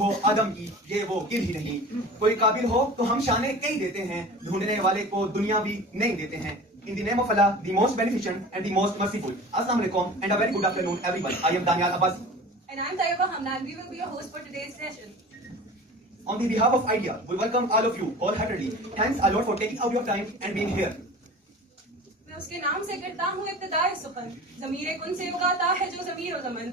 हो आदम की, ये वो गिर ही नहीं। कोई काबिल हो तो हम शाने कई देते हैं, ढूंढने वाले को दुनिया भी नहीं देते हैं। In the name of Allah, the most beneficent and the most merciful. Assalamu alaikum and a very good afternoon, everyone. I am Daniel Abbasi. And I'm Tayyiba Hamdan. We will be your host for today's session. On the behalf of IDEA, we welcome all of you wholeheartedly. Thanks a lot for taking out your time and being here. मैं उसके नाम से करता हूँ इब्तिदाए सुखन, ज़मीरे कुन से उगाता है जो ज़मीर और ज़मन,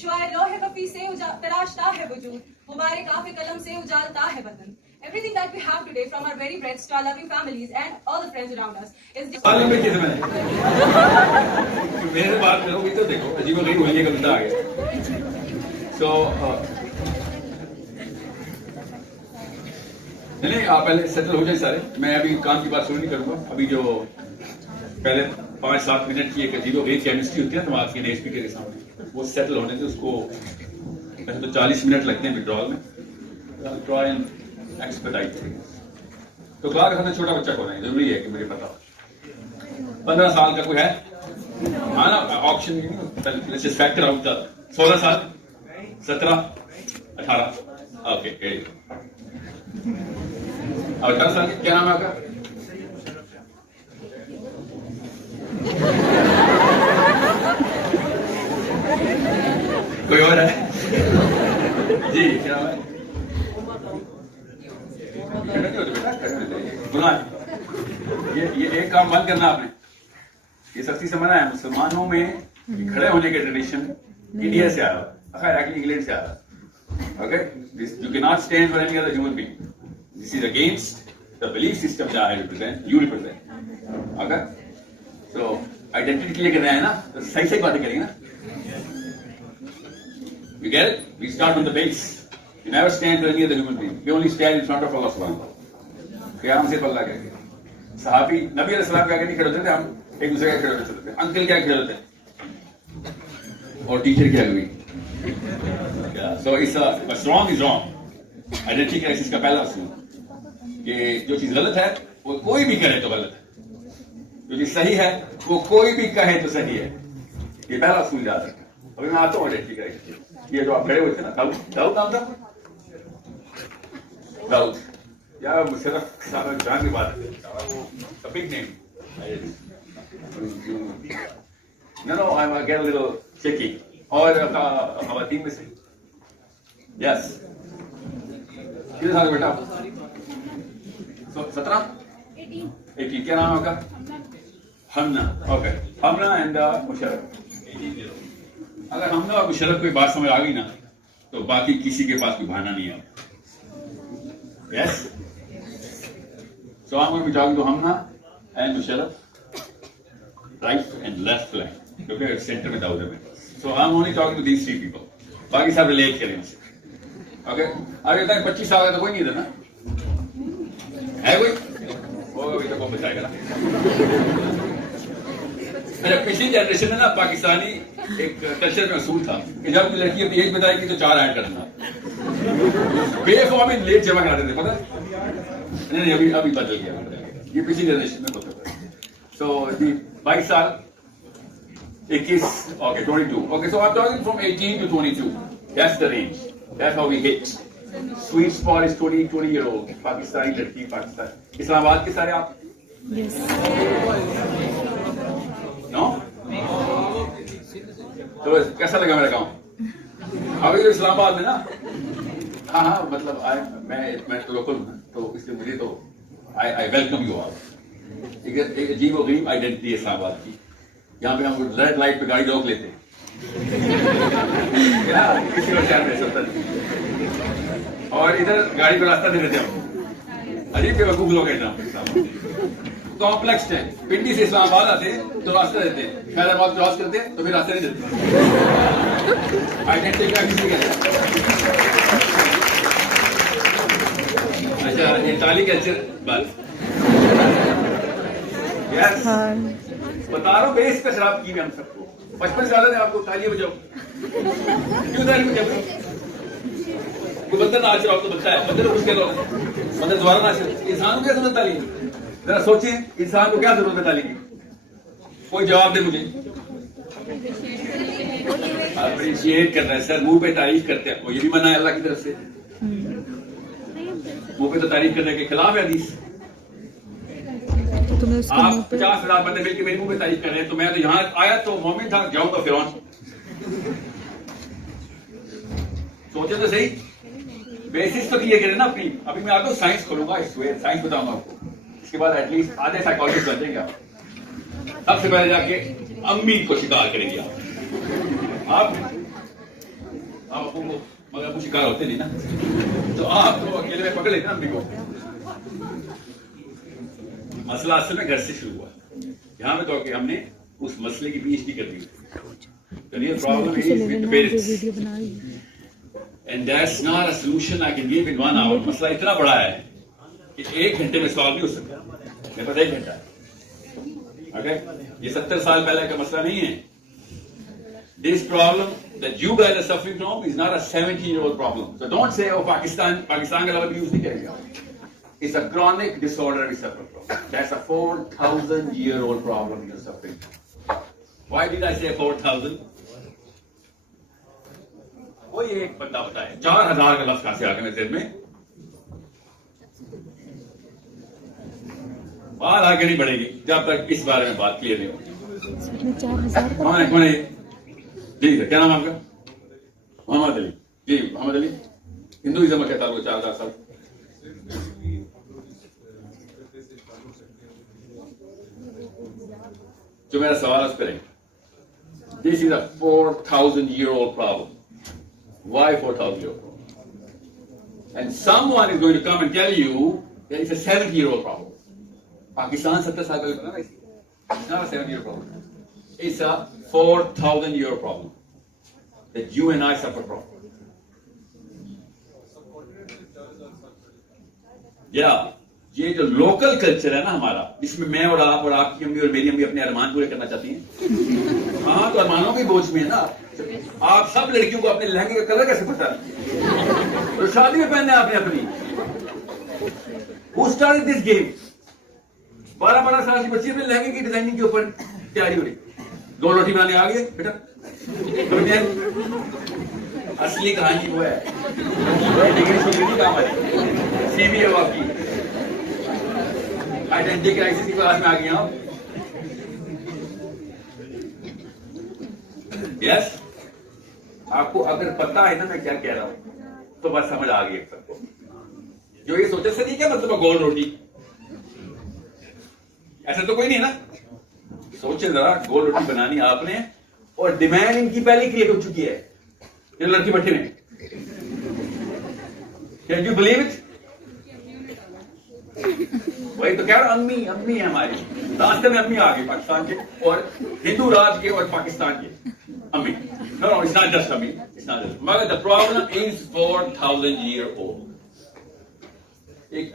शुआए लौहे खफी से तराशता है वजूद, गुबारे काफ़े कलम से उजालता है वतन. Everything that we have today, from our very breaths to our loving families and all the friends around us, is मेरे बात करोगे तो देखो अजीब गरीब होने का मुद्दा आ गया. So नहीं आप पहले सेटल हो जाए सारे. मैं अभी काम की बात शुरू नहीं करूंगा. अभी जो पहले 5-7 मिनट की एक अजीब गरीब केमिस्ट्री होती है ना आपकी नए स्पीकर के सामने, वो सेटल होने से उसको वैसे तो 40 मिनट लगते हैं विड्रॉल में. Try and expertise. तो क्लास का छोटा बच्चा कौन है जरूरी है कि मुझे पता हो. 15 साल का कोई है? हाँ ना, ऑप्शन फैक्टर आउट था. 16 साल, 17, 18. ओके, अब 18 साल क्या नाम है आपका? कोई और है जी? क्या नाम है? ये एक काम बंद करना आपने. ये सख्ती से मना है. मुसलमानों में खड़े होने के ट्रेडिशन इंडिया से आ रहा है, एक्चुअली इंग्लैंड से आ रहा है. Okay, you can not stand for any other human being. This is against the belief system that I represent, you represent. Okay, so identity clear करना है ना, तो सही सही बातें करेंगे ना. You get it? We start from the base. You never stand for any other human being. We only stand in front of Allah subhanahu wa ta'ala. क़याम से पल्ला करके. सहाबी नबी अलैहिस्सलाम के आगे नहीं खड़े होते थे, हम एक दूसरे के खड़े होते थे. अंकल क्या खड़े होते हैं और टीचर क्या हुई. So it's what's wrong is wrong. Identity crisis का पहला असूल कि जो चीज गलत है वो कोई भी करे तो गलत है, जो चीज सही है वो कोई भी कहे तो सही है. ये पहला असूल याद रखना. अभी मैं आता हूँ आइडेंटिटी क्राइसिस. ये जो आप खड़े हुए थे ना, दाऊद नाम था, दाऊद यार मुशर्रफ जान की बात है. Big name. No, I get a little shaky. और हमारी टीम में से यस कितने साल बेटा? 17, 18. क्या नाम है आपका? हमना. Okay, Hamna and Musharraf. अगर हमना और मुशर्रफ कोई बात समझ आ गई ना तो बाकी किसी के पास कोई बहाना नहीं है. Yes, so I'm going to be talking to Hamna and Musharraf, right and left flank. Okay, center में दाऊद में. So I'm only talking to these 3 people. बाकी सब रिलेट करेंगे उनसे. Okay, अरे बताएं 25 साल का तो कोई नहीं था ना? है कोई? वो अभी तो कौन बचाएगा ना? अच्छा, पिछली जनरेशन में ना पाकिस्तानी एक कल्चर में असूल था कि जब लड़की अपनी एज बताएगी तो 4 ऐड करना. बेफॉर्म लेट जमा कराते थे, पता है? नहीं, अभी बदल गया. ये पिछली जनरेशन में होता था. सो 22 साल, 21, okay 22. Okay, so I am talking from 18 to 22. That's the range. That's how we hit. Sweet spot is 20 year old. Pakistani लड़की, पाकिस्तान. इस्लामाबाद के सारे आप? नो? तो कैसा लगा मेरा गाँव? अभी तो इस्लामाबाद में ना, हाँ मतलब मैं तो लोकल हूँ तो इसलिए मुझे तो आई वेलकम यू ऑल. एक अजीब और गरीब आइडेंटिटी है इस्लामाबाद की. यहाँ पे हम रेड लाइट पे गाड़ी रोक लेते हैं. और इधर गाड़ी पे रास्ता दे देते हम. अजीब बेवकूफ लोग हैं. कॉम्प्लेक्स है. पिंडी से इस्लामाबाद आते हैं तो रास्ता देते हैं, खैराबाद क्रॉस करते हैं तो फिर रास्ते नहीं देते. आइडेंटिटी का किसी का. अच्छा, ये ताली कल्चर बात. यस, बता रहा हूँ बेस पे शराब की हम सबको. 55 साल है आपको तालियां बजाओ. क्यों ताली बजाओ? कोई बंदा नाच रहा हो तो बच्चा है, बंदे को कुछ कह रहा हो, बंदा दोबारा नाच रहा. इंसान को क्या जरूरत ताली की? जरा सोचिए, इंसान को क्या जरूरत है ताली की? कोई जवाब दे मुझे. अप्रिशिएट कर रहे हैं सर, मुंह पे तारीफ करते हैं, वो ये भी मना है अल्लाह की तरफ से। मुंह पे तो तारीफ करने के खिलाफ है हदीस। तो तुम्हें उसके आप मुंह पे 50,000 बंदे मिलकर मेरे मुंह पे तारीफ कर रहे हैं, तो मैं तो यहाँ आया तो मोमिन था, जाऊंगा फिरौन। सोचे तो सही, बेसिस तो क्लियर करें ना अपनी। अभी मैं आपको साइंस खोलूंगा, साइंस बताऊंगा आपको, इसके बाद एटलीस्ट आधे साइकोलॉजिस्ट बन जाएंगे आप। सबसे पहले जाके अम्मी को शिकार करेंगे आप आपको मगर वो शिकार होते नहीं ना, तो आप तो अकेले में पकड़ लेते ना अम्मी को। मसला असल में घर से शुरू हुआ। यहाँ पे तो कि हमने उस मसले की पीएचडी कर दी। The real problem is with the parents. Video बना रही है। And that's not a solution I can give in 1 hour. मसला इतना बड़ा है कि 1 घंटे में सॉल्व नहीं हो सकता। मेरे पास 1 घंटा है। Okay? ये 70 साल पहले का मसला नहीं है। This problem that you guys are suffering from is not a 17-year-old problem. So don't say, oh, Pakistan का लफ्ज़ यूज नहीं करेंगे। It's a chronic disorder we suffer from. That's a 4,000-year-old problem you're suffering from. Why did I say 4,000? वो ये एक बंदा बताए 4,000 का लफ्ज़ कहां से आ गया मेरे दिल में। बात आगे नहीं बढ़ेगी जब तक इस बारे में बात क्लियर नहीं होगी। इसमें 4,000 का कौन है ये? जी सर, क्या नाम है आपका? मोहम्मद अली। जी मोहम्मद अली, हिंदुइज्म में कहता है 4,000 साल। जो मेरा सवाल उस पर है, this is a 4,000-year-old problem. Why 4,000-year-old problem? And someone is going to come and tell you that it's a 70-year-old problem. Pakistan 70 साल पहले बना ना, it's not a 70-year problem. It's a 4,000-year problem that you and I suffer from. Yeah, ये जो local culture है ना हमारा, जिसमें मैं और आप और आपकी अम्मी और मेरी अम्मी अपने अरमान पूरे करना चाहती हैं। हाँ, तो अरमानों के बोझ में है ना। आप सब लड़कियों को अपने लहंगे का कलर कैसे पता है? तो शादी में पहनना है आपने अपनी। Who started this game? 12-12 साल की बच्ची अपने लहंगे की डिजाइनिंग के ऊपर तैयारी हो रही। 2 रोटी बनाने आ गए बेटा। असली कहानी वो है, डिग्री छोटी नहीं काम है, सीवी है आपकी। आइडेंटिटी क्राइसिस की क्लास में आ गई आप। यस, आपको अगर पता है ना मैं क्या कह रहा हूं तो बस समझ आ गई सबको। जो ये सोचे सर ये क्या मतलब है गोल रोटी, ऐसा तो कोई नहीं ना। सोचे जरा, गोल रोटी बनानी आपने और डिमांड इनकी पहले क्रिएट हो चुकी है। ये लड़की बैठे में, कैन यू बिलीव इट? वही तो कह रहा, अम्मी अम्मी है हमारी। रास्ते में अम्मी आ गई पाकिस्तान के और हिंदू राज के और पाकिस्तान के अम्मी। No, it's not just अम्मी, it's not just. मगर the problem is 4,000-year-old. एक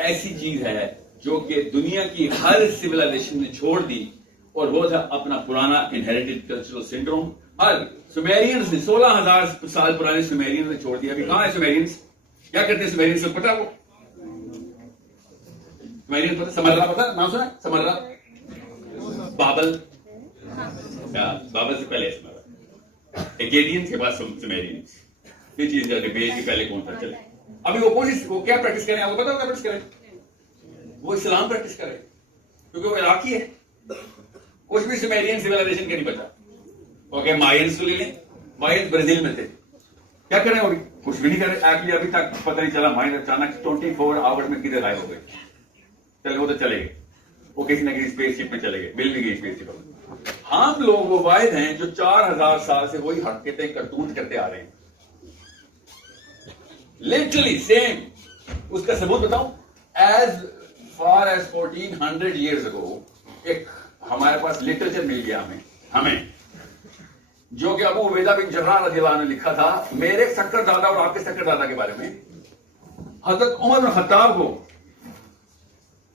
ऐसी चीज है जो कि दुनिया की हर सिविलाइजेशन ने छोड़ दी और वो था अपना पुराना इनहेरिटेड कल्चरल सिंड्रोम। हर सुमेरियंस ने 16,000 साल पुराने सुमेरियंस ने छोड़ दिया। अभी कहां है सुमेरियंस? क्या करते हैं सुमेरियंस? पता है वो सुमेरियंस? पता? समर्रा पता? नाम सुना? समर्रा, बाबल, बाबल से पहले एकेडियंस के बाद सुमेरियंस। ये चीज डिबेट की पहले कौन था चले। अभी वो क्या प्रैक्टिस करें आपको पता है? क्या प्रैक्टिस करें? वो इस्लाम प्रैक्टिस करें क्योंकि वो इराकी है। कुछ भी सुमेरियन सिविलाइजेशन का नहीं पता। ओके, मायंस तो ले लें, मायंस ब्राजील में थे। क्या करें अभी? कुछ भी नहीं करे। एक्चुअली अभी तक पता नहीं चला मायंस अचानक 24 आवर्स में किधर गायब हो गए। चले वो तो चले गए, वो किसी न किसी स्पेसशिप में चले गए, मिल भी गई स्पेसशिप में। हम लोग वो वाहिद हैं जो 4,000 साल से वही हरकतें करतूत करते आ रहे हैं, लिटरली सेम। उसका सबूत बताऊं, as far as 1400 years ago एक हमारे पास लिटरेचर मिल गया हमें जो कि अबू उबैदा बिन जर्राह रज़ियल्लाहु अन्हु ने लिखा था मेरे शक्कर दादा और आपके शक्कर दादा के बारे में। हजरत उमर बिन खत्ताब को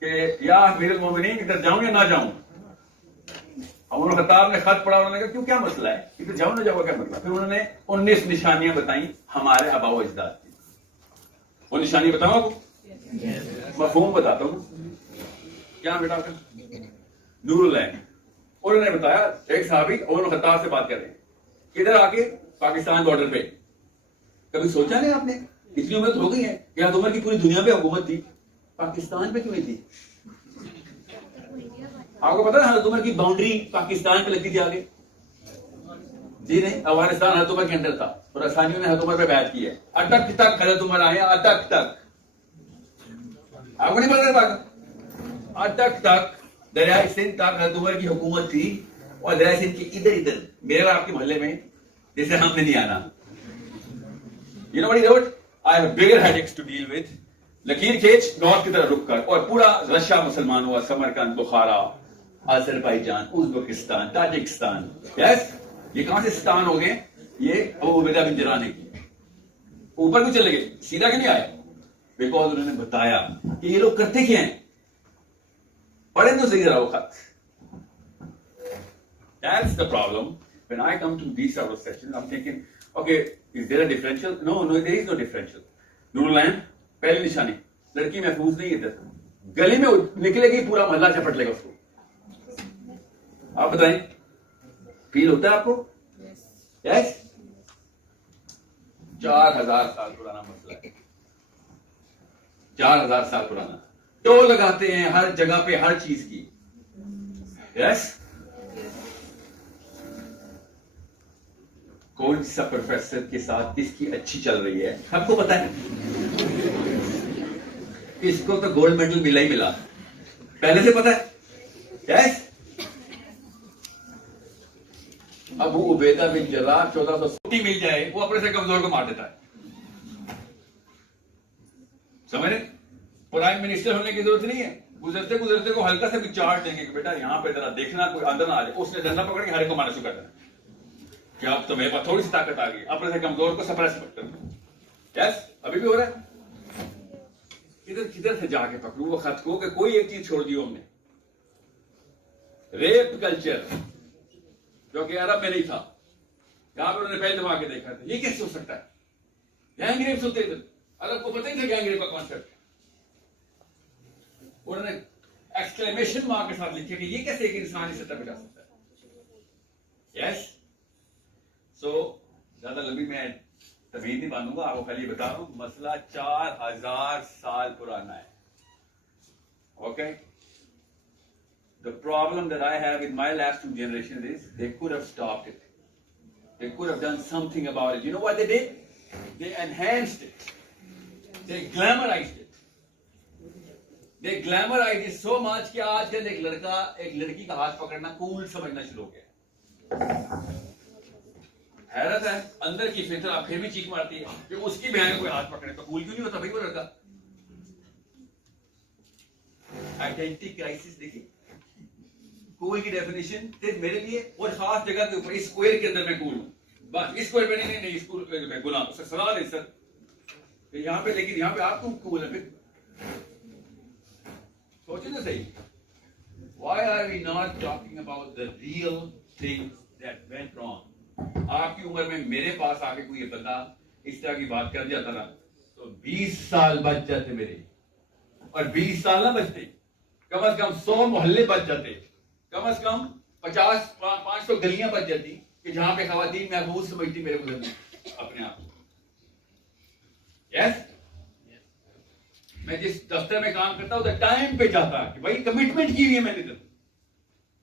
कि या अमीरुल मोमिनीन इधर जाऊं या ना जाऊं। उमर बिन खत्ताब ने खत पढ़ा, उन्होंने कहा क्यों, क्या मसला है, इधर जाऊं ना जाऊं क्या मतलब। फिर उन्होंने 19 निशानियां बताई हमारे आबाओ अजदाद की। वो निशानी बताऊं आपको? मफहूम बताता हूं। क्या बेटा आपका? नूरुल है। उन्होंने बताया एक सहाबी उमर बिन खत्ताब से बात कर रहे हैं किधर आके? पाकिस्तान बॉर्डर पे। कभी सोचा नहीं आपने? इतनी उम्र हो गई है कि हज़रत उमर की पूरी दुनिया पे हुकूमत थी, पाकिस्तान पे क्यों नहीं थी? आपको पता है हज़रत उमर की बाउंड्री पाकिस्तान पे लगती थी आगे? जी नहीं, अफगानिस्तान हज़रत उमर के अंदर था और आसानियों ने हज़रत उमर पे बैत की है। अटक तक हज़रत उमर आए, अटक तक। आपको नहीं पता बात? अटक तक दरिया सिंध तक हज़रत उमर की हुकूमत थी और दरिया सिंध के इधर इधर मेरे और आपके मोहल्ले में जैसे हमने नहीं आना। You know what he wrote? I have bigger headaches to deal with. लकीर खींच नॉर्थ की तरफ रुक कर और पूरा रशिया मुसलमान हुआ, समरकंद, बुखारा, अजरबैजान, उज्बेकिस्तान, ताजिकिस्तान। यस, ये कहां से स्थान हो गए? ये अबू उबैदा बिन जराह ने की। ऊपर को चले गए, सीधा क्यों नहीं आए? बिकॉज उन्होंने बताया कि ये लोग करते क्या हैं। पढ़े तो सही जरा वो खत। That's the problem. When I come to these sort of sessions, I'm thinking, okay, is there a differential? No, there is no differential. Noorullah, पहली निशानी, लड़की महफूज नहीं इधर, गली में निकलेगी पूरा मोहल्ला चपट लेगा उसको। आप बताएं, फील होता है आपको? यस? 4000 साल पुराना मसला है, 4000 साल पुराना। टोल लगाते हैं हर जगह पे हर चीज की। यस? कौन सा प्रोफेसर के साथ किसकी अच्छी चल रही है सबको पता है। इसको तो गोल्ड मेडल मिला ही मिला, पहले से पता है। यस? अबू उबैदा बिन जराह 1460 मिल जाए वो अपने से कमजोर को मार देता है। समझ रहे? प्राइम मिनिस्टर होने की जरूरत नहीं है, गुजरते गुजरते को हल्का से भी चार्ज देंगे कि बेटा यहां पे जरा देखना कोई अंदर ना आ जाए, उसने डंडा पकड़ के हर एक को मारना शुरू कर देना। क्या अब तो मेरे पास थोड़ी सी ताकत आ गई, अपने से कमजोर को सप्रेस करना। यस? अभी भी हो रहा है। किधर किधर से जाके पकड़ू वो खत को कि कोई एक चीज छोड़ दी हमने। रेप कल्चर जो कि अरब में नहीं था, यहां पर उन्होंने पहले दबा के देखा था। ये कैसे हो सकता है? गैंग रेप होते थे, अरब को पता ही था गैंग रेप का कॉन्सेप्ट। उन्होंने एक्सक्लेमेशन मार्क के साथ लिखे कि ये कैसे एक इंसानी सतह पे जा सकता है। यस? सो ज्यादा लंबी मैं तमीज नहीं बांधूंगा, आपको खाली बता रहा हूं मसला 4000 साल पुराना है। Okay? The problem that I have in my last 2 generations is they could have stopped it. They could have done something about it. You know what they did? They enhanced it. They glamorized it. They glamorized it so much कि आजकल एक लड़का एक लड़की का हाथ पकड़ना cool समझना शुरू हो गया। हैरत है, अंदर की फितरा फिर भी चीख मारती है कि उसकी बहन कोई हाथ पकड़े तो कूल क्यों नहीं होता भाई वो लड़का। आइडेंटिटी क्राइसिस देखिए, कूल की डेफिनेशन सिर्फ मेरे लिए और खास जगह के ऊपर, इस स्क्वायर के अंदर मैं कूल हूं, बस इस स्क्वायर पे नहीं स्कूल में गुलाम सवाल है सर यहाँ पे, लेकिन यहाँ पे आप क्यों कूल है? फिर सोचे ना सही, why are we not talking about the real things that went wrong? आपकी उम्र में मेरे पास आके कोई बंदा इस तरह की बात कर जाता ना तो 20 साल बच जाते मेरे, और 20 साल ना बचते, कम से कम 100 मोहल्ले बच जाते, कम से कम 50-500 गलियां बच जाती कि जहां पे खवातीन महफूज समझती मेरे गुजरने अपने आप। यस? मैं जिस दफ्तर में काम करता हूं उधर टाइम पे जाता कि भाई कमिटमेंट की हुई है मैंने,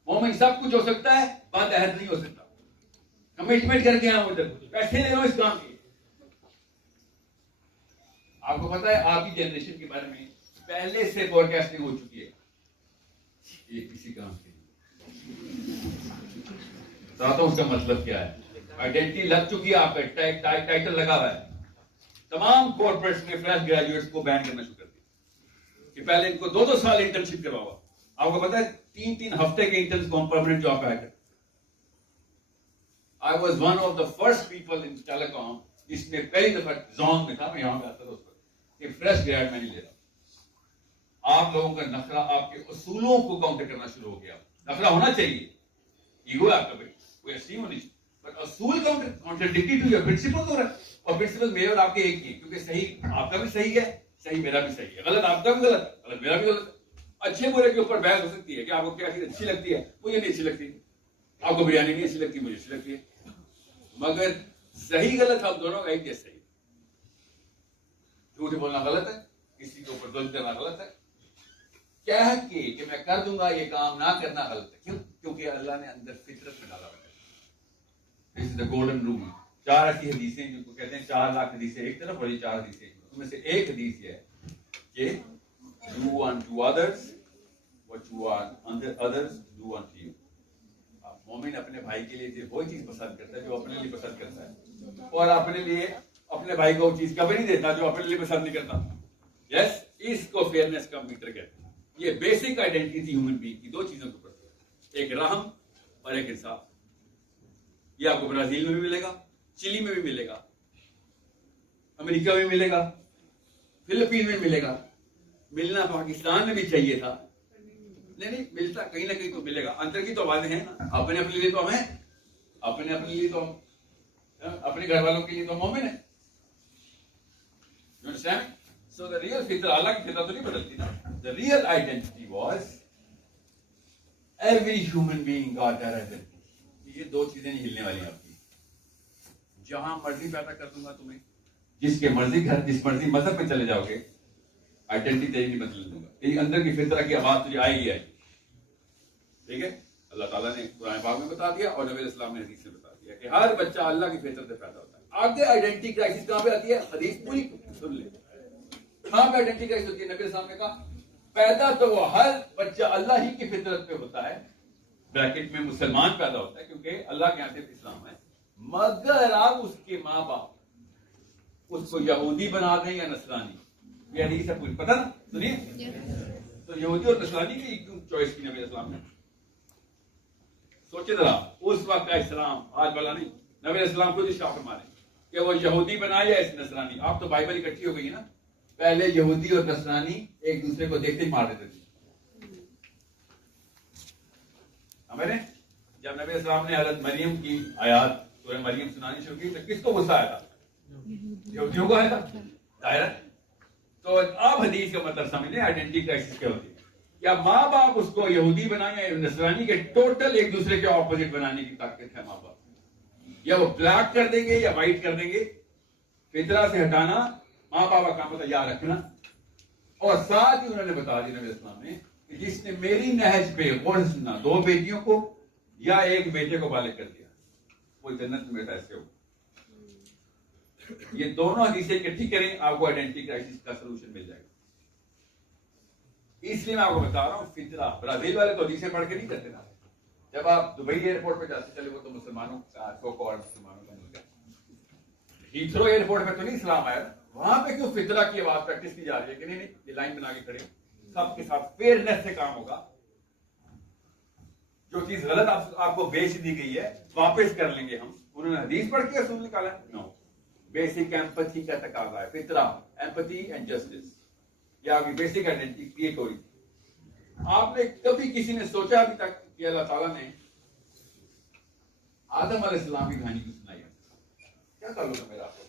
वो में सब कुछ हो सकता है, बात अहद नहीं हो सकता। कमिटमेंट करके आया उधर, पैसे ले लो इस काम के। आपको पता है आपकी जनरेशन के बारे में पहले से फोरकास्टिंग हो चुकी है, ये किसी काम के चाहता हूं। उसका मतलब क्या है? आइडेंटिटी लग चुकी है, आपका टाइटल लगा हुआ है। तमाम कॉर्पोरेट्स ने फ्रेश ग्रेजुएट्स को बैन करना शुरू कर दिया कि पहले इनको 2-2 साल इंटर्नशिप करवाओ। आपको पता है 3-3 हफ्ते के इंटर्न्स को हम परमानेंट जॉब पे higher. I was one of the first people in telecom जिसमें पहली दफा जोन में था, मैं यहां पे आता था उस पर कि फ्रेश ग्रेड में नहीं ले रहा। आप लोगों का नखरा आपके उसूलों को काउंटर करना शुरू हो गया। नखरा होना चाहिए, ईगो आपका भाई कोई ऐसी होनी चाहिए, पर असूल कॉन्ट्रडिक्टी टू योर प्रिंसिपल हो रहा है, और प्रिंसिपल मेरे और आपके एक ही, क्योंकि सही आपका भी सही है, सही मेरा भी सही है, गलत आपका भी गलत, गलत मेरा भी गलत। अच्छे बुरे के ऊपर बहस हो सकती है कि आपको क्या चीज अच्छी लगती है, मुझे नहीं अच्छी लगती, आपको बिरयानी नहीं अच्छी लगती, मुझे अच्छी लगती है। मगर सही गलत हम दोनों का एक जैसे ही। झूठ बोलना गलत है, किसी के ऊपर जुल्म करना गलत है, कह के कि मैं कर दूंगा ये काम ना करना गलत है। क्यों? क्योंकि अल्लाह ने अंदर फितरत में डाला हुआ है। This is the golden rule. 4 ऐसी हदीसें जिनको कहते हैं 4 लाख हदीसें एक तरफ और ये 4 हदीसें, उनमें से एक हदीस ये है कि do unto others what you want others do unto you। मोमिन अपने भाई के लिए सिर्फ वही चीज पसंद करता है जो अपने लिए पसंद करता है, और अपने लिए अपने भाई को वो चीज कभी नहीं देता जो अपने लिए पसंद नहीं करता। यस, इसको फेयरनेस का मीटर कहते हैं। ये बेसिक आइडेंटिटी ह्यूमन बीइंग की 2 चीजों के ऊपर, एक रहम और एक इंसाफ। ये आपको ब्राजील में भी मिलेगा, चिली में भी मिलेगा, अमेरिका में मिलेगा, फिलीपीन में मिलेगा, मिलना पाकिस्तान में भी चाहिए था, नहीं मिलता, कहीं ना कहीं तो मिलेगा। अंतर की तो आवाजें हैं ना, अपने अपने लिए तो हम हैं, अपने अपने लिए तो अपने घर वालों के लिए तो मोमिन है। You understand? So the real फितरत, अल्लाह की फितरत तो नहीं बदलती ना। The real identity was every human being got that identity। ये 2 चीजें नहीं हिलने वाली आपकी। जहां मर्जी पैदा कर दूंगा तुम्हें, जिसके मर्जी घर, जिस मर्जी मजहब में चले जाओगे, आइडेंटिटी तेरी नहीं बदल दूंगा। तेरी अंदर की फितरत की आवाज तुझे आएगी आएगी। ठीक है, अल्लाह ताला ने कुरान पाक में बता दिया और नबी इस्लाम ने हदीस में बता दिया कि हर बच्चा अल्लाह की फितरत से पैदा होता है। आगे आइडेंटिटी क्राइसिस कहां पे आती है? हदीस पूरी सुन ले, कहां पे आइडेंटिटी क्राइसिस होती है? नबी इस्लाम ने कहा पैदा तो वो हर बच्चा अल्लाह ही की फितरत पे होता है, ब्रैकेट में मुसलमान पैदा होता है क्योंकि अल्लाह के यहाँ से इस्लाम है, मगर आप उसके माँ बाप उसको यहूदी बना दें या नसरानी, ये हदीस है पूरी, पता ना? सुनिए, तो यहूदी और नसरानी की क्यों चॉइस की नबी इस्लाम ने? सोचे जरा, उस वक्त का इस्लाम, आज वाला नहीं। नबी इस्लाम खुद इशारा मारे कि वो यहूदी बनाए या नसरानी। आप तो बाइबल इकट्ठी हो गई ना, पहले यहूदी और नसरानी एक दूसरे को देखते ही मार देते थे। हमें जब नबी इस्लाम ने हज़रत मरियम की आयत सूरह मरियम सुनानी शुरू की तो किसको गुस्सा आया था? यहूदियों को आया था दायरा। तो अब हदीस का मतलब समझे आइडेंटिटी क्राइसिस क्या होती है। या माँ बाप उसको यहूदी बनाए या नसरानी के टोटल एक दूसरे के ऑपोजिट बनाने की ताकत है माँ बाप। या वो ब्लैक कर देंगे या वाइट कर देंगे, फितरा से हटाना माँ बाप का काम होता है, याद रखना। और साथ ही उन्होंने बता दिया नबी इस्लाम ने कि जिसने मेरी नहज पे गुर्ज ना 2 बेटियों को या 1 बेटे को बालिग कर दिया वो जन्नत में ऐसे हो। ये दोनों हदीसें इकट्ठी करें, आपको आइडेंटिटी क्राइसिस का सलूशन मिल जाएगा। इसलिए मैं आपको बता रहा हूँ फितरा। ब्राजील वाले तो हदीसें पढ़ के नहीं करते ना। जब आप दुबई एयरपोर्ट पे जाते चले, वो तो मुसलमानों का मुसलमानों का मुल्क है। हीथ्रो एयरपोर्ट पे तो नहीं इस्लाम आया, वहां पे क्यों फितरा की आवाज प्रैक्टिस की जा रही है कि नहीं ये लाइन बना के खड़े, सबके साथ फेयरनेस से काम होगा। जो चीज गलत आपको बेच दी गई है वापस कर लेंगे हम। उन्होंने हदीस पढ़ के असूल निकाला? नो, बेसिक एम्पैथी का तकाजा है, फितरा, एम्पैथी एंड जस्टिस। ये आपकी बेसिक आइडेंटिटी क्रिएट हो रही थी। आपने कभी किसी ने सोचा अभी तक कि अल्लाह ताला ने आदम अलैहिस्सलाम की कहानी क्यों सुनाई है? क्या ताल्लुक है मेरा आपको?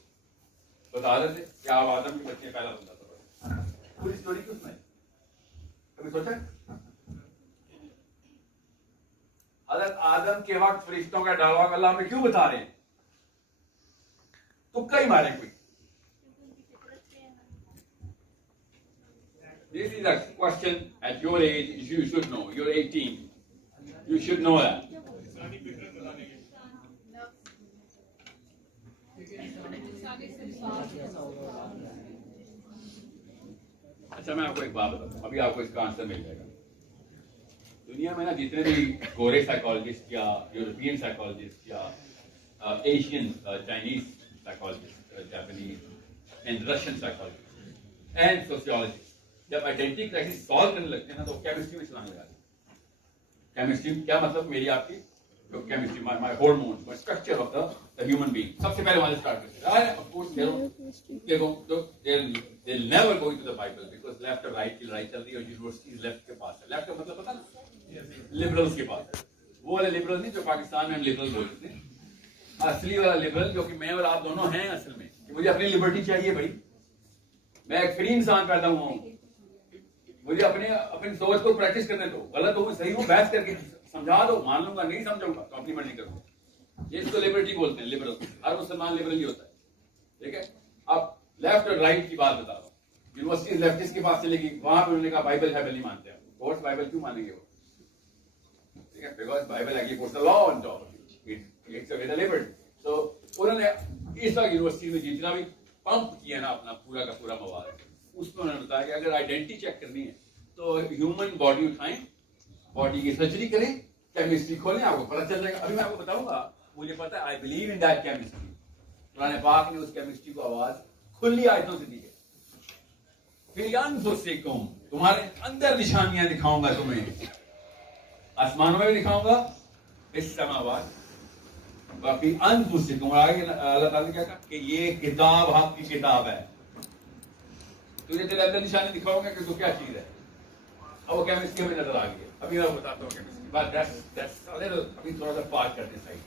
बता रहे थे कि आप आदम के बच्चे पहला बंदा था, पूरी स्टोरी क्यों सुनाई? कभी सोचा? हज़रत आदम के वक्त फरिश्तों का डायलॉग अल्लाह हमें क्यों बता रहे हैं? तुक्का ही मारे कोई। This is a question at your age you should know. You're 18. You should know that. अच्छा, मैं आपको एक बात बताता हूँ, अभी आपको इसका आंसर मिल जाएगा। दुनिया में ना जितने भी गोरे साइकोलॉजिस्ट या यूरोपियन साइकोलॉजिस्ट या Asian Chinese psychologist, Japanese and Russian psychologist and sociologist जब आइडेंटिटी क्राइसिस सॉल्व करने लगते हैं ना तो केमिस्ट्री में चलाने लगाते हैं। केमिस्ट्री क्या मतलब? मेरी आपकी जो chemistry, my hormones, my structure of the human being, सबसे पहले वहां से स्टार्ट करते हैं। Of course they will never go into the Bible because left और राइट की लड़ाई चल रही है और यूनिवर्सिटीज लेफ्ट के पास है। लेफ्ट का मतलब पता ना, लिबरल्स के पास है। वो वाले लिबरल नहीं जो पाकिस्तान में हम लिबरल बोलते हैं, असली वाला लिबरल जो कि मैं और आप दोनों हैं असल में, कि मुझे अपनी लिबर्टी चाहिए भाई, मैं एक फ्री इंसान पैदा हुआ हूं, मुझे अपनी सोच को प्रैक्टिस करने दो, गलत हो सही हो बहस करके समझा दो, मान लूंगा, नहीं समझूंगा तो अपनी मर्जी करूंगा। ये इसको लिबर्टी बोलते हैं, लिबरल। हर मुसलमान लिबरल ही होता है, ठीक है। अब लेफ्ट और राइट की बात बता रहा हूँ। यूनिवर्सिटी लेफ्टिस्ट के पास चलेगी, वहां पर उन्होंने कहा बाइबल है, नहीं मानते हैं। कोर्स बाइबल क्यों मानेंगे वो, ठीक है, बिकॉज बाइबल आगे course the law on top of it, it's a liberty. तो उन्होंने इस वक्त यूनिवर्सिटी में जितना भी पंप किया ना अपना पूरा का पूरा मवाद, उसमें उन्होंने बताया कि अगर आइडेंटिटी चेक करनी है तो ह्यूमन बॉडी उठाएं, बॉडी की सर्जरी करें, केमिस्ट्री खोलें, आपको पता चल जाएगा। अभी मैं आपको बताऊंगा, मुझे पता है, I believe in that chemistry. Quran पाक ने उस केमिस्ट्री को आवाज खुली आयतों से दी है। फिर तुम्हारे अंदर निशानियां दिखाऊंगा, तुम्हें आसमानों में भी दिखाऊंगा, इस समावाद बाकी अनफुसिकुम। आगे अल्लाह ताला ने क्या कहा कि ये किताब हक की किताब है, तुझे तेरे अंदर निशानी दिखाऊंगा कि तू क्या चीज है। अब वो केमिस्ट्री हमें नजर आ गई है। अभी मैं बताता हूँ chemistry, but that's a little, अभी थोड़ा सा पार्ट करते side.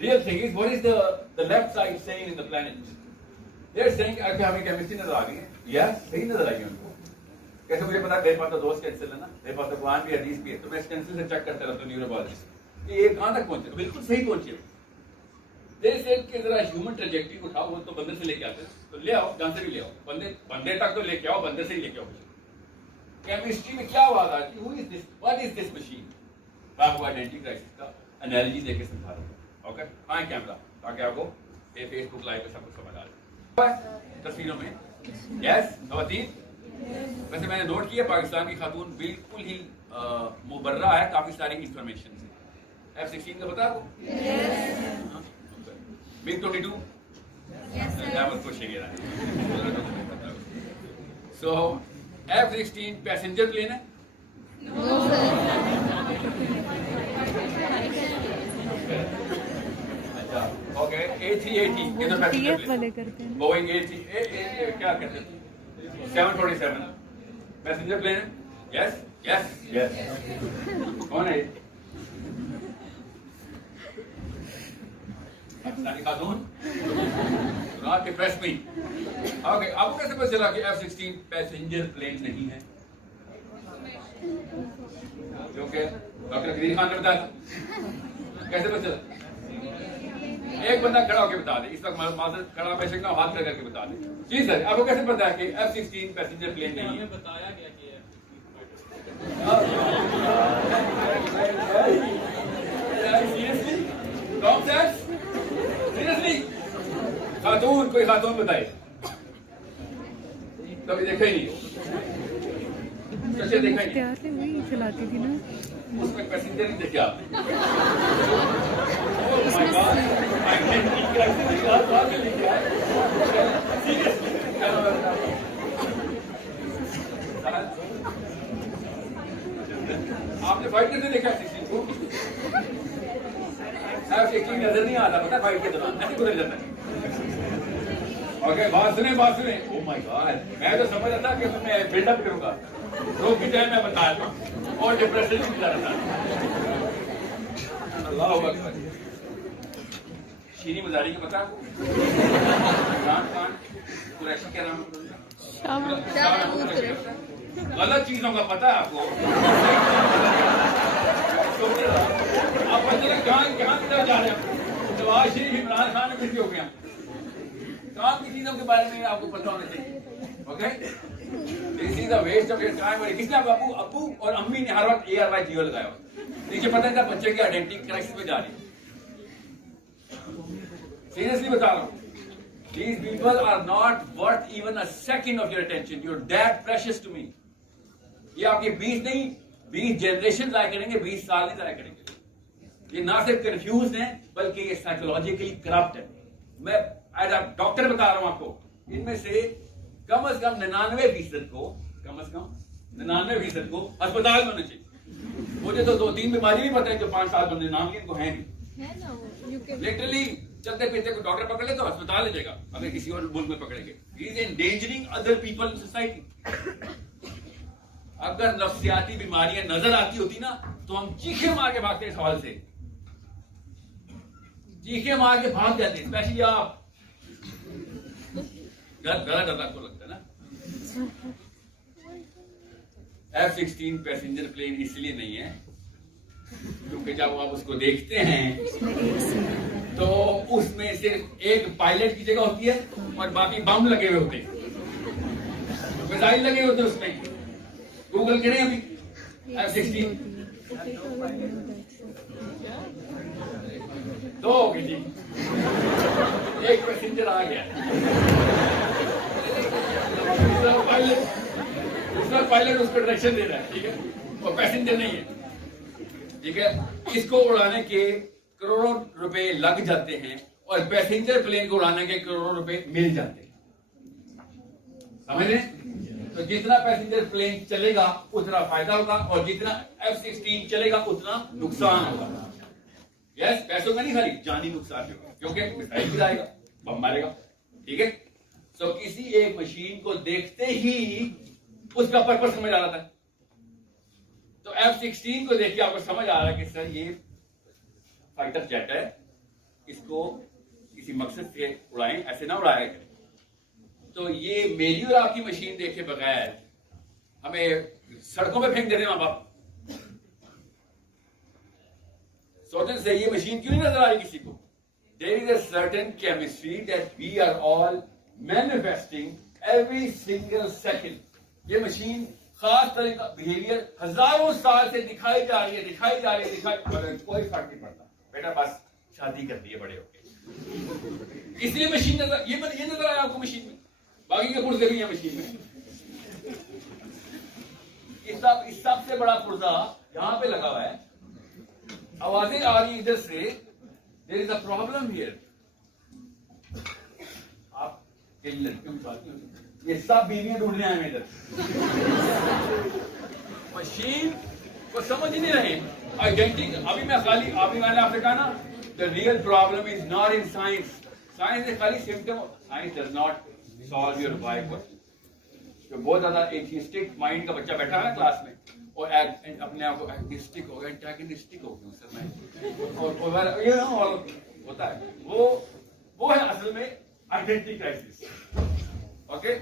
Real thing is what is the left side saying in the planet. They are saying कि हमें केमिस्ट्री नजर आ गई है। यस, सही नजर आई है उनको। कैसे मुझे पता है, मेरे पास तो दोस्त कैंसिल है ना, मेरे पास तो कुरान भी हदीस भी है, तो मैं कैंसिल से चेक करता रहता हूँ न्यूरोलॉजिस्ट कि ये कहां तक पहुंचे। बिल्कुल सही पहुंचे। देर से कि जरा ह्यूमन ट्रेजेक्टरी उठाओ, वो तो बंदर से लेके आते हैं, तो ले आओ, जहां से भी ले आओ, बंदे तक तो लेके आओ, बंदर से ही लेके आओ। केमिस्ट्री में क्या आवाज आती है, who is this, what is this machine. आपको आइडेंटिटी क्राइसिस का एनालॉजी देके समझा रहा हूं। ओके, हाँ कैमरा, ताकि आपको ये फेसबुक लाइव पे सब कुछ समझ आ जाए तस्वीरों में। यस खवातीन, वैसे मैंने नोट किया पाकिस्तान की खातून बिल्कुल ही मुबर्रा है काफी सारी इंफॉर्मेशन से। F-16 का पता है आपको? बिग 22 सो F-16 पैसेंजर प्लेन है? अच्छा, ओके। A380 ये तो पैसेंजर प्लेन, बोइंग A380 क्या कहते हैं, 747 पैसेंजर प्लेन है। Yes yes yes. कौन है पाकिस्तानी खातून? Not Impress me. ओके, आपको कैसे पता चला कि F-16 पैसेंजर प्लेन नहीं है? क्योंकि डॉक्टर करीर खान ने बताया। कैसे पता चला? एक बंदा खड़ा होकर बता दे, इस वक्त माजर खड़ा पेशेंट का हाथ करके बता दे। जी सर, आपको कैसे पता है कि F-16 पैसेंजर प्लेन नहीं है? बताया गया कि सीरियसली खातून, कोई खातून बताए? कभी देखा ही नहीं, कैसे देखा ही नहीं? वही चलाती थी ना, उसमें पैसेंजर नहीं देखे आपने? आपने फाइट करते देखा F-16 को? F-16 नजर नहीं आता, पता फाइट के दौरान ऐसे गुजर जाता है। ओके, बात सुने। ओह माय गॉड, मैं तो समझ रहा था कि मैं बिल्डअप करूंगा, रोक की जाए मैं बताया था, और डिप्रेशन भी जा रहा था। अल्लाह अकबर। शीरी मजारी का पता? इमरान खान कुरैशी क्या नाम? गलत चीजों का पता है आपको? आप कहां की तरफ जा रहे हैं? नवाज शरीफ इमरान खान में फिर हो गया। काम की चीजों के बारे में आपको पता होना चाहिए। Okay, this is the waste of your time. किसने अब्बू और अम्मी ने हर वक्त ARY जियो लगाया, नीचे पता है बच्चे की आइडेंटिटी क्राइसिस में जा रही है। सीरियसली बता रहा हूं, these people are not worth even a second of your attention. You're that precious to me. ये आपके 20 नहीं 20 जनरेशन जाया करेंगे, 20 साल नहीं जाया करेंगे। ये ना सिर्फ कंफ्यूज है बल्कि ये साइकोलॉजिकली करप्ट है। मैं एज अ डॉक्टर बता रहा हूं आपको, इनमें से कम से कम 99% को, कम से कम 99% को अस्पताल में होना चाहिए। मुझे तो 2-3 बीमारी भी पता है जो 5-7 बंदे नाम लिए, इनको है नहीं। लिटरली चलते फिरते को डॉक्टर पकड़ ले तो अस्पताल ले जाएगा, अगर किसी और मुल्क में पकड़ेंगे। He is endangering other people in society. अगर नफ्सियाती बीमारियां नजर आती होती ना तो हम चीखे मार के भागते इस हॉल से, चीखे मार के भाग जाते, स्पेशली आप। गलत आपको लगता है ना? F-16 पैसेंजर प्लेन इसलिए नहीं है क्योंकि जब आप उसको देखते हैं उसमें एक सीट तो उसमें सिर्फ एक पायलट की जगह होती है और बाकी बम लगे हुए होते हैं, मिसाइल लगे होते हैं उसमें। गूगल करें अभी F-16 दो हो गई जी, एक पैसेंजर आ गया, दूसरा पायलट उसको डायरेक्शन दे रहा है, ठीक है, और पैसेंजर नहीं है, ठीक है। इसको उड़ाने के करोड़ों रुपए लग जाते हैं और पैसेंजर प्लेन को उड़ाने के करोड़ों रुपए मिल जाते हैं, समझ रहे हैं? तो जितना पैसेंजर प्लेन चलेगा उतना फायदा होगा और जितना F-16 चलेगा उतना नुकसान होगा। यस, पैसों का नहीं, खाली जानी नुकसान भी होगा, क्योंकि मिसाइल गिराएगा, बम मारेगा, ठीक है। तो किसी एक मशीन को देखते ही उसका पर्पस समझ आ रहा था। तो F-16 को देख के आपको समझ आ रहा है कि सर ये फाइटर जेट है, इसको किसी मकसद से उड़ाएं, ऐसे ना उड़ाया करें। तो ये मेरी और आपकी मशीन देखे बगैर हमें सड़कों पे फेंक देते माँ बाप। सोचने से ये मशीन क्यों नहीं नजर आ रही किसी को? There is a certain chemistry that we are all manifesting every single second. ये मशीन खास तरह का बिहेवियर हजारों साल से दिखाई जा रही है, कोई फर्क नहीं पड़ता। बेटा बस शादी कर दी है बड़े होके, इसलिए मशीन नजर ये नजर आया आपको मशीन में, बाकी के पुर्जे भी है मशीन में। इस सबसे बड़ा पुर्जा यहाँ पे लगा हुआ है, आवाजें आ रही इधर से, there is a problem here. आप लड़कियों की बात नहीं, ये सब बीवियां ढूंढ रहे हैं इधर, मशीन को समझ ही नहीं रहे आइडेंटिटी। अभी मैंने आपसे कहा ना, the real problem is not in science. Science is खाली symptom, science does not solve your why question. तो बहुत ज्यादा एथिस्टिक माइंड का बच्चा बैठा है ना क्लास में और अपने आप को एथिस्टिक हो गया, एंटागनिस्टिक हो गया सर मैं, और ये होता है, वो है असल में आइडेंटिटी क्राइसिस। ओके,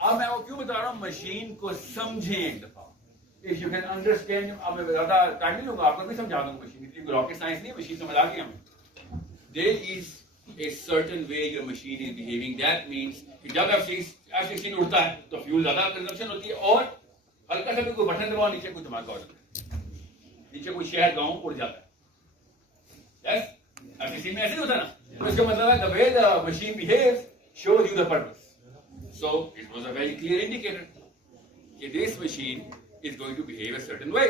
अब मैं वो क्यों बता रहा हूं, मशीन को समझें एक दफा। इफ यू कैन अंडरस्टैंड, अब मैं ज्यादा टाइम नहीं लूंगा, आपको भी समझा दूंगा। मशीन इतनी रॉकेट साइंस नहीं, मशीन समझ आ गई हमें। There is a certain way your machine is behaving. That means कि जब F-16 उड़ता है तो फ्यूल ज्यादा कंजम्पशन होती है और हल्का सा भी कोई बटन दबाओ, नीचे कोई धमाका हो जाता है, नीचे कोई शहर गांव उड़ जाता है। यस, F-16 में ऐसे ही होता है ना। तो इसका मतलब है the way the machine behaves shows you the purpose. So it was a very clear indicator कि this machine is going to behave a certain way.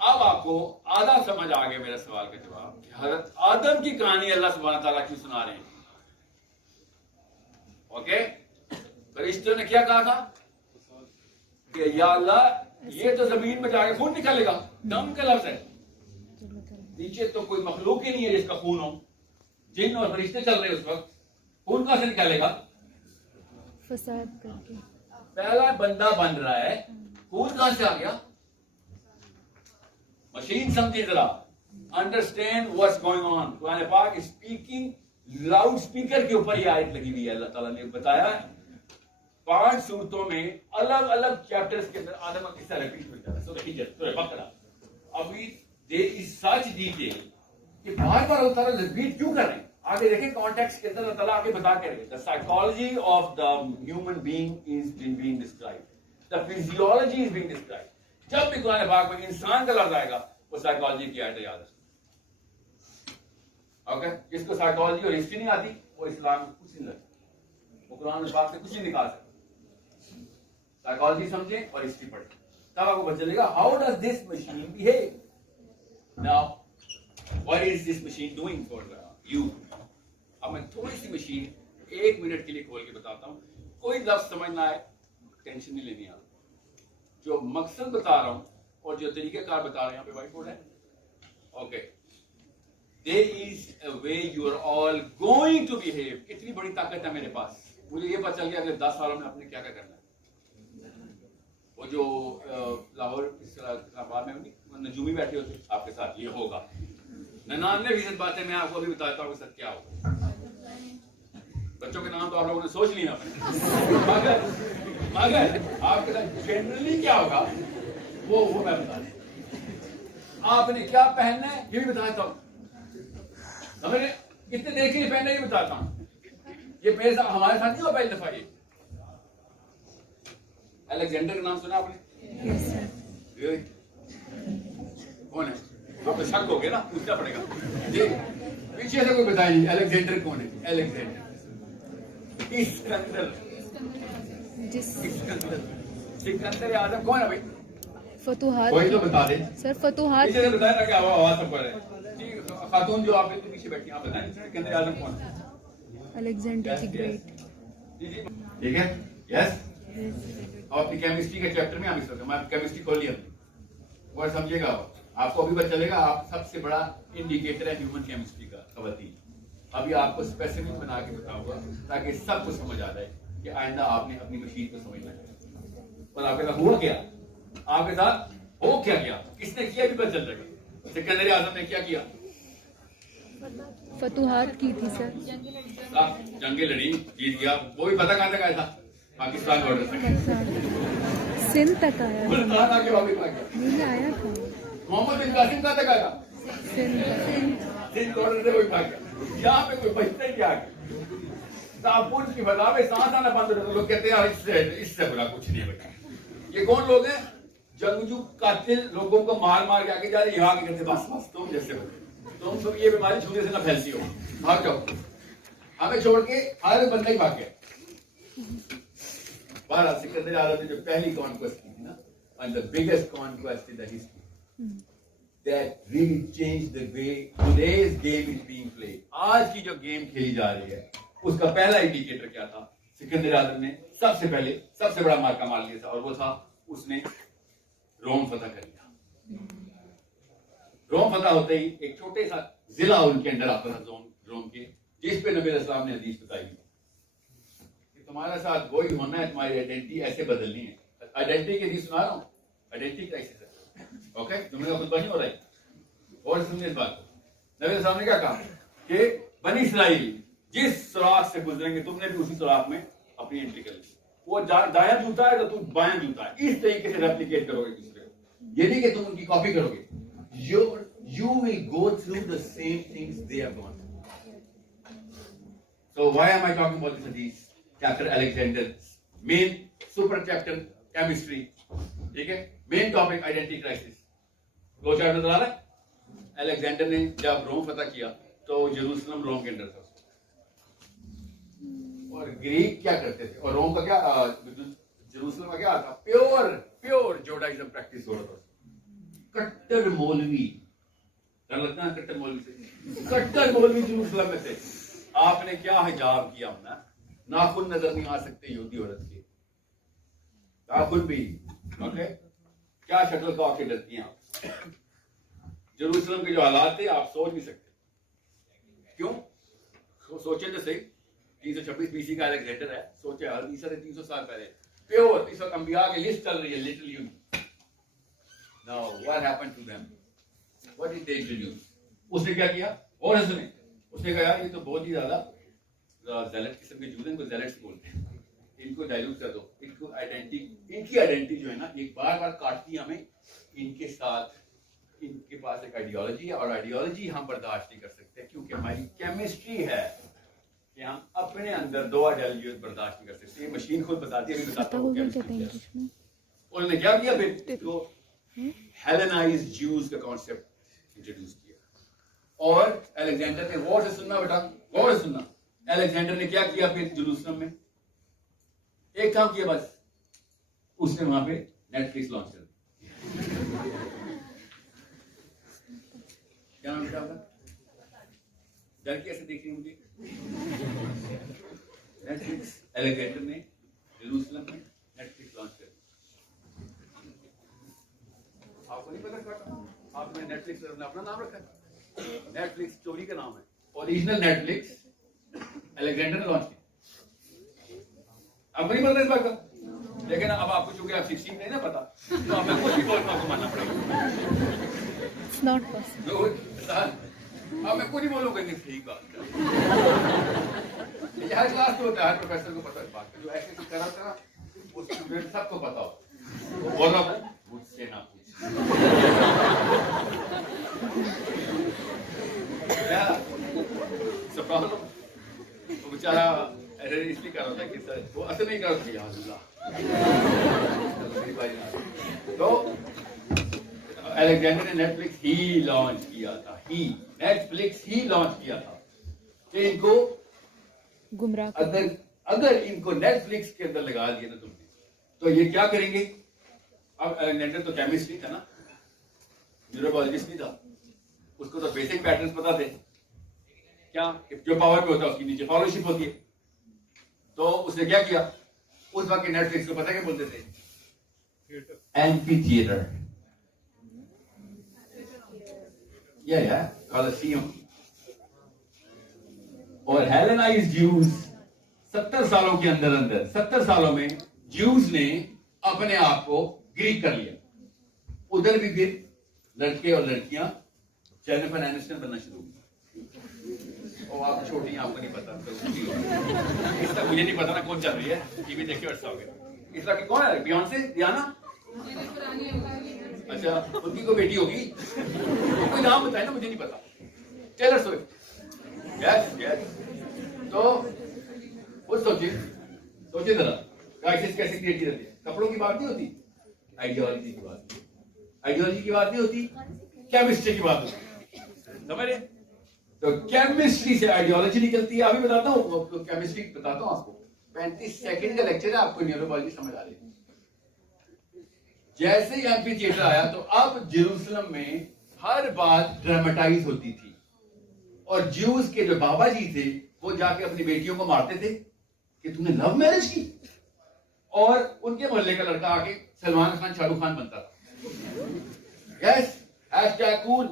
अब आपको आधा समझ आ गया मेरा सवाल का जवाब कि हज़रत आदम की कहानी अल्लाह सुब्हानहू तआला क्यों सुना रहे हैं। ओके, फरिश्तों ने क्या कहा था कि या अल्लाह ये तो जमीन में जाके खून निकलेगा, दम का लफ्ज है, नीचे तो कोई मखलूक ही नहीं है जिसका खून हो, जिन और फरिश्ते चल रहे उस वक्त, खून कहां से निकलेगा? फसाद करके पहला बंदा बन रहा है, खून कहां से आ गया? मशीन समझिए जरा, understand what's going on. Quran पाक स्पीकिंग लाउड स्पीकर के ऊपर ये आयत लगी हुई है। अल्लाह ताला ने बताया 5 सूरतों में अलग अलग चैप्टर्स के अंदर आदम का किस्सा रिपीट हो जाता है। सूरह हिजर, सूरह बकरा, अभी देयर इज सच डिटेल कि बार बार अल्लाह ताला रिपीट क्यों कर रहे हैं। आगे देखें कॉन्टेक्स्ट के अंदर अल्लाह ताला आगे बता के रहे, the psychology of the human being is being described, the physiology is being described. जब भी कुरान पाक में इंसान का लफ्ज आएगा वो साइकोलॉजी की आयत याद है। ओके, जिसको साइकोलॉजी और हिस्ट्री नहीं आती वो इस्लाम में कुछ नहीं लगता, वो कुरान पाक से कुछ नहीं निकाल सकता। साइकोलॉजी समझे और हिस्ट्री पढ़े, तब आपको पता चलेगा how does this machine behave. Now what is this machine doing for you. अब मैं थोड़ी सी मशीन 1 मिनट के लिए खोल के बताता हूं, कोई लफ्ज समझ ना आए टेंशन नहीं लेनी। आप जो मकसद बता रहा हूं और जो तरीकेकार बता रहे हैं, यहाँ पे व्हाइट बोर्ड है। Okay, there is a way you are all going to behave. कितनी बड़ी ताकत है मेरे पास, मुझे ये पता चल गया अगले 10 सालों में आपने क्या क्या करना है। वो जो लाहौर इस्लामाबाद में नजूमी बैठे होते आपके साथ, ये होगा 99% बातें मैं आपको अभी बताता हूँ सर क्या होगा। बच्चों के नाम तो आप लोगों ने सोच लिया अपने, मगर आपके साथ जनरली क्या होगा वो मैं बता दूं। आपने क्या पहनना है ये भी बताता हूं, समझ रहे? कितने देर के लिए पहनना है ये बताता हूं। ये मेरे साथ हमारे साथ नहीं हुआ पहली दफा ये। अलेक्जेंडर का नाम सुना आपने? Yes sir. ये कौन है? आप तो शक हो गया ना, पूछना पड़ेगा जी। पीछे से कोई बताइए अलेक्जेंडर कौन है? अलेक्जेंडर जिस सिकंदर आजम कौन है भाई? फतुहात कोई तो बता दे। सर फतुहात पीछे से बताया ना कि आवाज सब पर है जी। खातून जो आप इनके पीछे बैठी हैं, आप बताएं सिकंदर आजम कौन है? Alexander the great. ठीक है, यस। और अपनी केमिस्ट्री के चैप्टर में हम इस वक्त मैं केमिस्ट्री खोल लिया और समझिएगा, आपको अभी पता चलेगा आप सबसे बड़ा इंडिकेटर है ह्यूमन केमिस्ट्री का खवातीन। अभी आपको स्पेसिफिक बना के बताऊंगा ताकि सबको समझ आ जाए कि आइंदा आपने अपनी मशीन को समझना है। और आपके साथ हुआ क्या, आपके साथ हो क्या गया, किसने किया भी पता चल जाएगा। सिकंदर आजम ने क्या किया? फतुहात की थी सर। जंगे लड़ी, जीत गया। वो भी पता कहां तक आया था? पाकिस्तान बॉर्डर तक, सिंध तक आया था। मुल्तान आके वापस आ गया। नहीं आया था मोहम्मद बिन कासिम कहां तक आया? सिंध तक। सिंध बॉर्डर से वही भाग गया। यहाँ पे कोई बचता ही क्या? साबुन की बदला में सांस आना बंद हो जाता। लोग कहते हैं इससे बुरा कुछ नहीं बचा। ये कौन लोग हैं? जंगजू कातिल लोगों को मार मार के आगे जा रहे, यहाँ के कहते बस बस तुम जैसे हो, तुम सब ये बीमारी छूने से ना फैलती हो, भाग जाओ। हमें छोड़ के हर बंदा ही भाग गया। बारह सिकंदर आजम ने जो पहली कॉन्क्वेस्ट की थी ना, and the biggest conquest in the history that really changed the way today's game is being played. आज की जो गेम खेली जा रही है उसका पहला इंडिकेटर क्या था? सिकंदर आजम ने सबसे पहले सबसे बड़ा मार्का मार लिया था और वो था उसने रोम फतह कर लिया। रोम फतह होते ही एक छोटे सा जिला उनके अंदर आता था रोम के, जिस पे नबी इस्लाम ने हदीस बताई कि तुम्हारे साथ वही होना है, तुम्हारी आइडेंटिटी ऐसे बदलनी है। आइडेंटिटी की हदीस सुना रहा हूँ, आइडेंटिटी क्राइसिस। ओके, तुमने खुद बनी हो रहा है और सुनिए इस बात को। नबी साहब ने क्या कहा कि बनी इस्राइल जिस सुराख से गुजरेंगे तुमने भी उसी सुराख में अपनी एंट्री कर ली। वो दायां जूता है तो तुम बायां जूता है, इस तरीके से रेप्लिकेट करोगे दूसरे को। ये नहीं कि तुम उनकी कॉपी करोगे, you will go through the same things they have gone through. So why am I talking about this hadith? Chapter Alexander, main super chapter chemistry, ठीक है, मेन टॉपिक आइडेंटिटी क्राइसिस। दो चार नजर आ रहा है। अलेक्जेंडर ने जब रोम फतह किया तो जेरूसलम रोम के अंदर था और ग्रीक क्या करते थे और रोम का क्या जेरूसलम का क्या था? प्योर जोडाइज्म प्रैक्टिस हो रहा था। कट्टर मौलवी, डर लगता है कट्टर मौलवी से? कट्टर मौलवी जेरूसलम में थे। आपने क्या हिजाब किया अपना, नाखून नजर नहीं आ सकते यहूदी औरत के, नाखून भी। ओके, क्या शक्ल का आके डरती हैं आप? जेरूसलम के जो हालात थे आप सोच नहीं सकते। क्यों? सोचे तो सही, 326 बीसी का अलेक्जेंडर है, सोचे हर 300 साल पहले प्योर 300 अंबिया की लिस्ट चल रही है little you. Now what happened to them? What did they introduce? उसने क्या किया? और उसने कहा यार ये तो बहुत ही ज्यादा ज़ैलट किस्म के जूद हैं, इनको ज़ैलट्स बोलते हैं, इनको डाइल्यूट कर दो। इनकी आइडेंटिटी जो है ना, ये बार बार काटती है हमें इनके साथ। इनके पास एक आइडियोलॉजी है और आइडियोलॉजी हम बर्दाश्त नहीं कर सकते क्योंकि हमारी केमिस्ट्री है कि हम अपने अंदर दो आइडियोलॉजी बर्दाश्त नहीं कर सकते। ये मशीन खुद बताती है, बताता हूँ उन्होंने क्या किया, फिर इसको हेलेनाइज्ड ज्यूज का कॉन्सेप्ट इंट्रोड्यूस किया। और अलेक्जेंडर ने गौर से सुनना बेटा, गौर से सुनना, अलेक्जेंडर ने क्या किया फिर जेरूसलम में? एक काम किया बस, उसने वहां पे नेटफ्लिक्स लॉन्च कर दिया। क्या नाम बेटा? डर कैसे देख रही मुझे? नेटफ्लिक्स, अलेक्जेंडर ने जेरूसलम में नेटफ्लिक्स लॉन्च कर दिया। आपको नहीं पता क्या? आपने नेटफ्लिक्स अपना नाम रखा है, नेटफ्लिक्स स्टोरी का नाम है। ओरिजिनल नेटफ्लिक्स अलेक्जेंडर ने लॉन्च किया। अब नहीं पता इस बात का, लेकिन अब आपको चूंकि आप 16 नहीं ना पता, तो आपको कुछ भी बोलना आपको मानना पड़ेगा। Not possible. अब मैं कुछ नहीं बोलूंगा कि सही बात है। हर क्लास तो होता है, हर प्रोफेसर को पता है बात, जो ऐसे कर रहा था वो स्टूडेंट सबको पता हो, तो बोल रहा हूँ मुझसे ना पूछ। प्रॉब्लम। वो बेचारा एरर इसलिए कर रहा था कि सर वो असर नहीं कर रहा था। तो अलेक्जेंडर ने नेटफ्लिक्स ही लॉन्च किया था, नेटफ्लिक्स ही लॉन्च किया था कि इनको गुमराह अगर इनको नेटफ्लिक्स के अंदर लगा दिया ना तुमने, तो ये क्या करेंगे। अब अलेक्जेंडर तो केमिस्ट नहीं था ना, न्यूरोलॉजिस्ट नहीं था, उसको तो बेसिक पैटर्न्स पता थे क्या, जो पावर पे होता है उसकी नीचे फॉलोशिप होती है। तो उसने क्या किया, उस वक्त के नेटफ्लिक्स को पता क्या बोलते थे, एम्फी थिएटर या कॉलोसियम। और हेलेनाइज्ड ज्यूज 70 सालों के अंदर 70 सालों में ज्यूज ने अपने आप को ग्रीक कर लिया। उधर भी फिर लड़के और लड़कियां जेनिफर एनिस्टन बनना शुरू हुई। और आप छोटी, आपको नहीं पता, तो इस तक मुझे नहीं पता ना कौन चल रही है, टीवी देख के बैठा हो गया। इस तक कौन है, बियॉन्से, रियाना, अच्छा उनकी कोई बेटी होगी, कोई नाम बताए ना, मुझे नहीं पता। Taylor Swift, yes. तो वो सोचिए जरा, क्राइसिस कैसे क्रिएट की जाती है। कपड़ों की बात नहीं होती, आइडियोलॉजी की बात नहीं होती, केमिस्ट्री की बात होती, समझ रहे। तो केमिस्ट्री से आइडियोलॉजी निकलती है। अभी बताता हूँ, केमिस्ट्री बताता हूँ आपको। 35 सेकंड का लेक्चर है, आपको न्यूरोलॉजी समझ आ रही है। जैसे ही एम्फी थिएटर आया, तो अब जेरूसलम में हर बात ड्रामेटाइज होती थी, और ज्यूज के जो बाबा जी थे वो जाके अपनी बेटियों को मारते थे कि तूने लव मैरिज की, और उनके मोहल्ले का लड़का आके सलमान खान, शाहरुख खान बनता था। यस, #कूल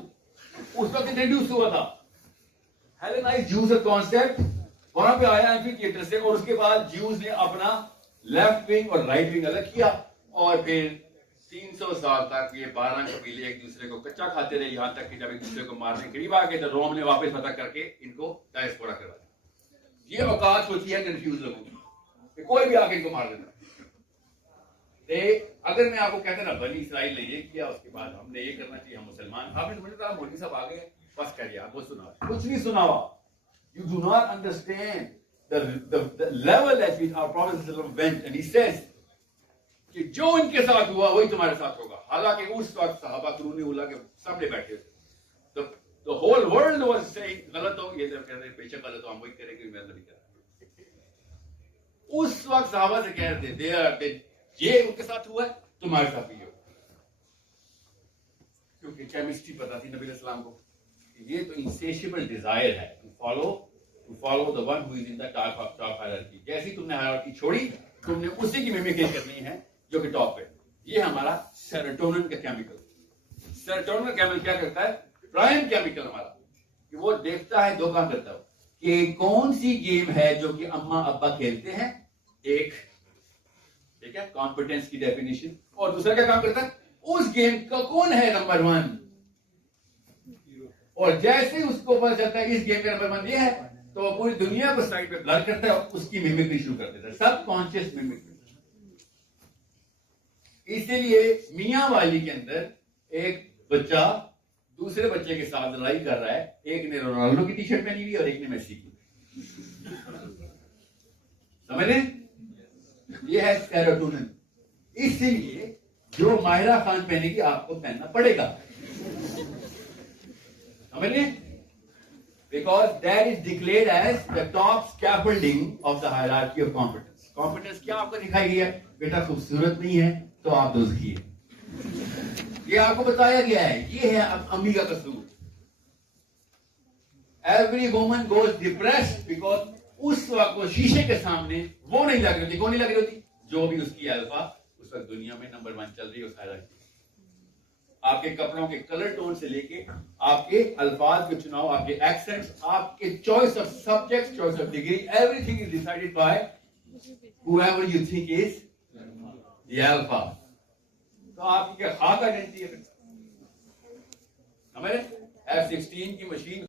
उस वक्त इंट्रोड्यूस हुआ था। हेलेनाइज्ड ज्यूज का कॉन्सेप्ट वहां पे आया एम्फी थिएटर से, और उसके बाद ज्यूज ने अपना लेफ्ट विंग और राइट विंग अलग किया, और फिर 300 साल तक ये 12 कबीले एक दूसरे को कच्चा खाते रहे, यहां तक कि जब एक दूसरे को मारने करीब आ गए तो रोम ने वापस पता करके इनको डायस्पोरा करवा दिया। ये औकात होती है कंफ्यूज लोगों की, कोई भी आके इनको मार देना। अगर मैं आपको कहता ना बनी इसराइल ने ये किया, उसके बाद हमने ये करना चाहिए, हम मुसलमान, आपने समझता मोदी साहब आ गए बस करिए, आपको सुना कुछ नहीं सुना हुआ। You do not understand the level at which our Prophet went, and he says कि जो इनके साथ हुआ वही तुम्हारे साथ होगा। हालांकि उस वक्त सहाबा कुरूनी उला के सामने बैठे थे, तो the whole world was saying गलत हो, ये जब कहते हैं बेशक गलत हो, हम वही करेंगे, मैं नहीं कह रहा। उस वक्त सहाबा से कह रहे थे ये उनके साथ हुआ है, तुम्हारे साथ भी हो, क्योंकि केमिस्ट्री पता थी नबी अलैहिस्सलाम को, ये तो इंसेशिएबल डिजायर है to follow the one who is in the top hierarchy. जैसी तुमने हायरार्की छोड़ी, तुमने उसी की मिमिक्री करनी है जो कि टॉप है। ये हमारा सेरोटोनिन का केमिकल। सेरोटोनिन का केमिकल क्या करता है, प्राइम केमिकल हमारा, कि वो देखता है, दो काम करता है कि कौन सी गेम है जो कि अम्मा अब्बा खेलते हैं, एक ठीक है कॉम्पिटेंस की डेफिनेशन, और दूसरा क्या काम करता है, उस गेम का कौन है नंबर 1, और जैसे उसको पता चलता है इस गेम का नंबर 1 ये है, तो पूरी दुनिया को साइड पे ब्लर करता है, उसकी मिमिक्री शुरू कर देता है, सबकॉन्शियस मिमिक्री। इसीलिए मियां वाली के अंदर एक बच्चा दूसरे बच्चे के साथ लड़ाई कर रहा है, एक ने रोनाल्डो की टी शर्ट पहनी हुई और एक ने मेसी की, समझ रहे? ये है सेरोटोनिन। इसीलिए जो माहिरा खान पहनेगी आपको पहनना पड़ेगा, समझ रहे? Because that is declared as the top scaffolding of the hierarchy of competence. Competence क्या आपको दिखाई गई है, बेटा खूबसूरत नहीं है तो आप दोज़खी है, ये आपको बताया गया है, ये है अम्मी का कसूर। Every woman goes depressed because उस वक्त वो शीशे के सामने वो नहीं लग रही होती, कौन नहीं लग रही होती, जो भी उसकी अल्फा उस वक्त दुनिया में नंबर 1 चल रही है उस हायरार्की। आपके कपड़ों के कलर टोन से लेके आपके अल्फाज के चुनाव, आपके एक्सेंट्स, आपके choice of subjects, choice of degree, everything is decided by whoever you think is the alpha। तो आपकी क्या खास आइडेंटिटी है, समझ रहे? F-16 की मशीन